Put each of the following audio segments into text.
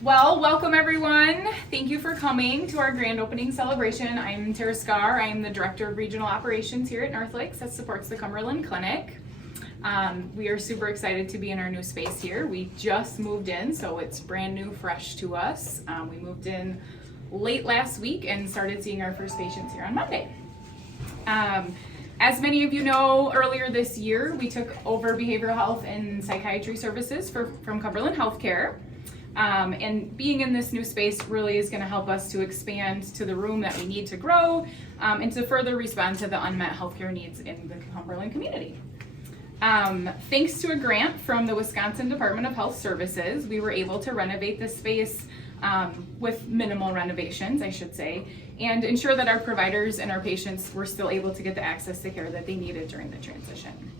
Well, welcome everyone. Thank you for coming to our grand opening celebration. I'm Tara Scar. I am the Director of Regional Operations here at NorthLakes that supports the Cumberland Clinic. We are super excited to be in our new space here. We just moved in, so it's brand new, fresh to us. We moved in late last week and started seeing our first patients here on Monday. As many of you know, earlier this year, we took over behavioral health and psychiatry services from Cumberland Healthcare. And being in this new space really is going to help us to expand to the room that we need to grow and to further respond to the unmet healthcare needs in the Cumberland community. Thanks to a grant from the Wisconsin Department of Health Services, we were able to renovate this space with minimal renovations, I should say, and ensure that our providers and our patients were still able to get the access to care that they needed during the transition.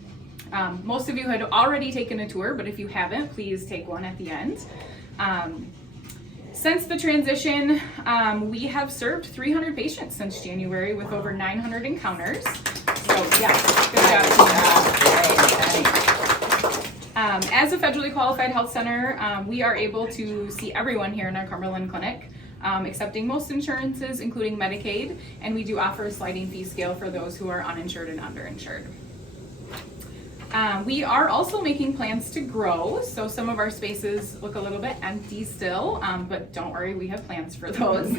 Most of you had already taken a tour, but if you haven't, please take one at the end. Since the transition, we have served 300 patients since January with over 900 encounters. So yes, good job. As a federally qualified health center, we are able to see everyone here in our Cumberland Clinic, accepting most insurances, including Medicaid, and we do offer a sliding fee scale for those who are uninsured and underinsured. We are also making plans to grow, so some of our spaces look a little bit empty still, but don't worry, we have plans for those.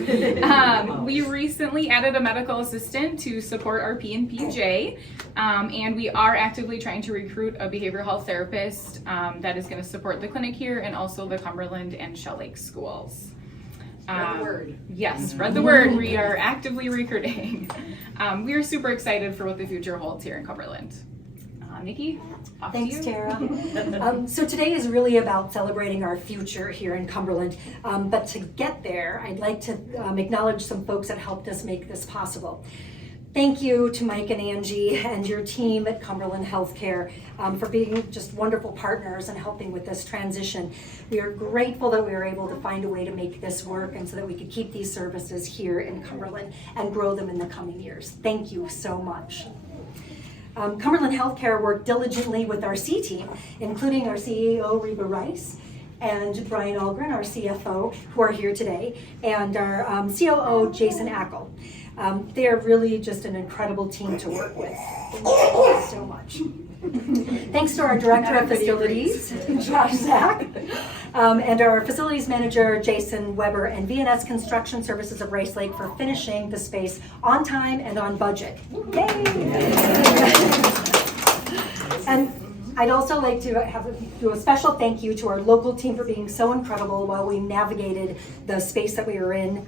We recently added a medical assistant to support our P&PJ, and we are actively trying to recruit a behavioral health therapist that is going to support the clinic here and also the Cumberland and Shell Lake schools. Spread the word. Yes, spread the word. We are actively recruiting. We are super excited for what the future holds here in Cumberland. Nikki, off Thanks, to you. Tara. So today is really about celebrating our future here in Cumberland. But to get there, I'd like to acknowledge some folks that helped us make this possible. Thank you to Mike and Angie and your team at Cumberland Healthcare for being just wonderful partners and helping with this transition. We are grateful that we were able to find a way to make this work and so that we could keep these services here in Cumberland and grow them in the coming years. Thank you so much. Cumberland Healthcare worked diligently with our C team, including our CEO, Reba Rice, and Brian Algren, our CFO, who are here today, and our COO, Jason Ackel. They are really just an incredible team to work with. Thank you so much. Thanks to our Director of Facilities, Josh Zach, and our Facilities Manager, Jason Weber, and VNS Construction Services of Rice Lake for finishing the space on time and on budget. Yay! And I'd also like to do a special thank you to our local team for being so incredible while we navigated the space that we were in,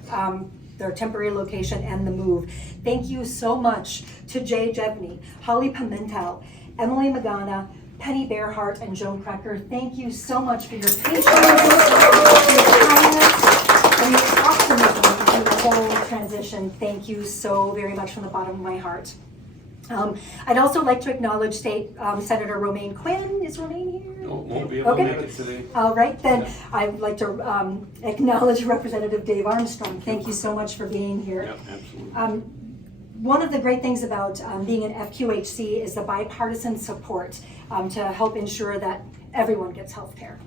their temporary location and the move. Thank you so much to Jay Jebney, Holly Pimentel, Emily Magana, Penny Bearhart, and Joan Krecker. Thank you so much for your patience, your kindness, and your optimism in the whole transition. Thank you so very much from the bottom of my heart. I'd also like to acknowledge State Senator Romaine Quinn. Is Romaine here? No, won't be able to get it today. All right, then I'd like to acknowledge Representative Dave Armstrong. Thank you so much for being here. Yep, absolutely. One of the great things about being an FQHC is the bipartisan support to help ensure that everyone gets health care.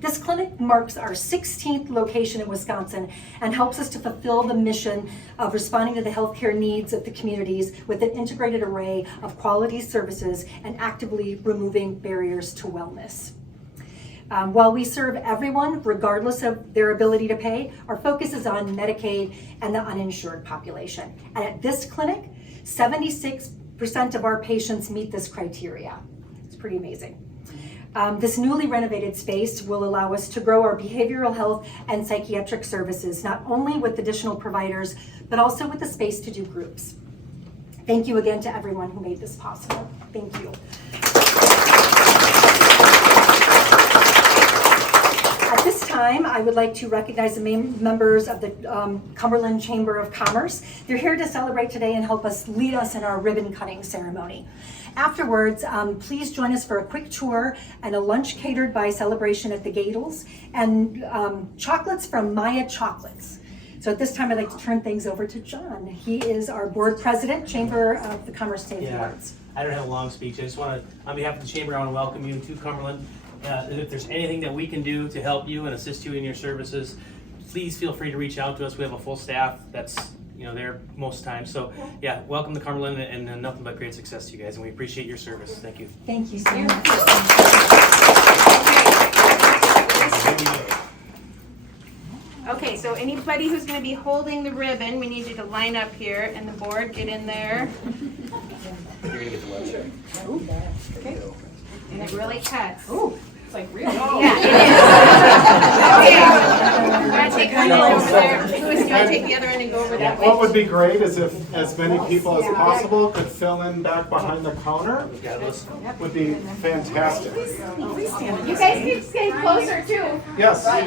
This clinic marks our 16th location in Wisconsin and helps us to fulfill the mission of responding to the healthcare needs of the communities with an integrated array of quality services and actively removing barriers to wellness. While we serve everyone, regardless of their ability to pay, our focus is on Medicaid and the uninsured population. And at this clinic, 76% of our patients meet this criteria. It's pretty amazing. This newly renovated space will allow us to grow our behavioral health and psychiatric services, not only with additional providers, but also with the space to do groups. Thank you again to everyone who made this possible. Thank you. At this time, I would like to recognize the main members of the Cumberland Chamber of Commerce. They're here to celebrate today and help us lead us in our ribbon cutting ceremony. Afterwards, please join us for a quick tour and a lunch catered by Celebration at the Gadles and chocolates from Maya Chocolates. So at this time, I'd like to turn things over to John. He is our board president, Chamber of the Commerce State of the Arts. I don't have a long speech. I just want to, on behalf of the Chamber, I want to welcome you to Cumberland. If there's anything that we can do to help you and assist you in your services, please feel free to reach out to us. We have a full staff that's there most times. So yeah, welcome to Cumberland, and nothing but great success to you guys, and we appreciate your service. Thank you. Thank you so much. Okay, so anybody who's going to be holding the ribbon, we need you to line up here, and the board, get in there. You're gonna get the website. And it really cuts. Ooh, it's like real. Yeah, it is. Okay. You want to take one end over there? Louis, do you want to take the other end and go over that way? What would be great is if as many people as possible could fill in back behind the counter. Would be fantastic. You guys need to stay closer too. Yes. And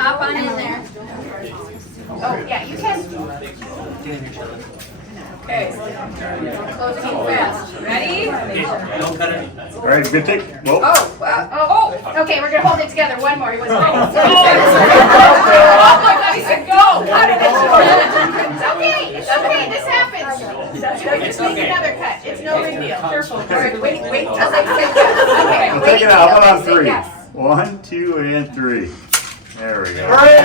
hop on in there. Oh, yeah, you can. Okay. Closing fast. Ready? Don't cut it. All right, good take. Whoa. Oh, okay, we're going to hold it together. One more. He was ready. Oh my God, he said go. How did it It's okay. It's okay. This happens. Just make another cut. It's no big deal. Careful. All right, wait till I say yes. Okay, We'll wait take it out. till Hold I on, say 3. yes. 1, 2, and 3. There we go. Hooray!